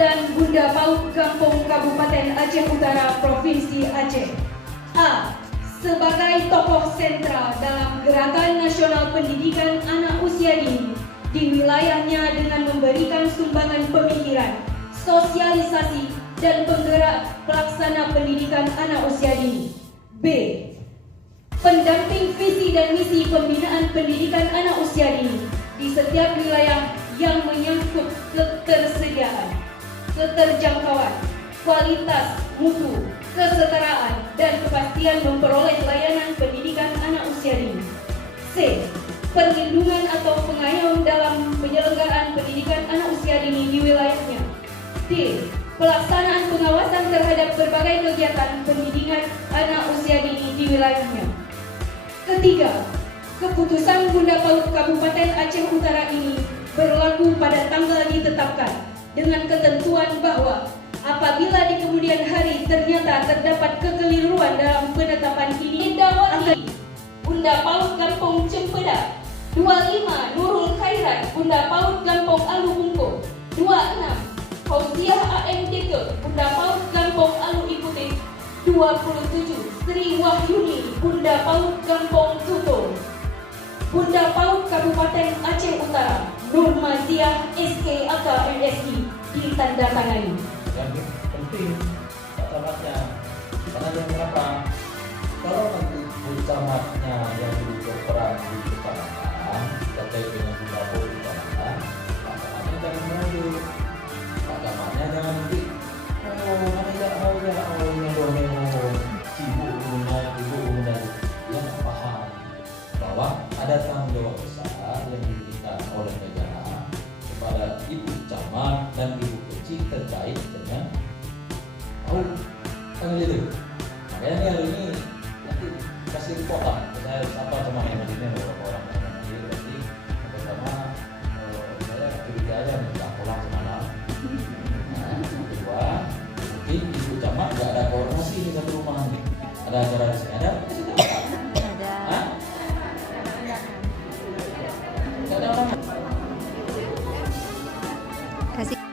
dan Bunda PAUD Gampong Kabupaten Aceh Utara Provinsi Aceh. A. Sebagai tokoh sentral dalam Gerakan Nasional Pendidikan Anak Usia Dini di wilayahnya dengan memberikan sumbangan pemikiran, sosialisasi, dan penggerak pelaksana pendidikan anak usia dini. B. Pendamping visi dan misi pembinaan pendidikan anak usia dini di setiap wilayah yang menyangkut ketersediaan, keterjangkauan, kualitas mutu, kesetaraan, dan kepastian memperoleh layanan pendidikan anak usia dini. C. Perlindungan atau pengayom dalam penyelenggaraan pendidikan anak usia dini di wilayahnya. D. Pelaksanaan pengawasan terhadap berbagai kegiatan pendidikan anak usia dini di wilayahnya. Ketiga, keputusan Bunda PAUD Kabupaten Aceh Utara ini berlaku pada tanggal ditetapkan dengan ketentuan bahwa apabila di kemudian hari ternyata terdapat kekeliruan dalam penetapan ini, Indawati Bunda PAUD Gampong Cempeda, 25 Nurul Khairat Bunda PAUD Gampong Alu Bungko, 26 Fauziah AMDK Bunda PAUD Gampong Alu Iputing, 27 Sri Wahyuni Bunda PAUD Gampong Tutul, Bunda PAUD Kabupaten Aceh Utara Nurmaziah SK atau MSI ditandatangani. Yang penting camatnya, karena yang kenapa? Kalau nanti camatnya yang berperan di kecamatan terkait dengan Bunda PAUD kecamatan, camatnya jangan mundur, camatnya jangan nanti mana ya sibuk umumnya dia nggak paham bahwa ada tanggung jawab besar yang diberikan oleh negara kepada ibu camat dan ibu kecil terkait dengan PAUD kan gitu. Makanya nih hari ini nanti kasih reportan saya sapa sama yang ini beberapa orang yang ini berarti pertama saya curiga aja nih nggak pulang semalam. Yang kedua mungkin ibu camat nggak ada koordinasi di satu rumah nih. Ada acara di sini ada? Ada. Hah? Nggak ada orang. Kasih.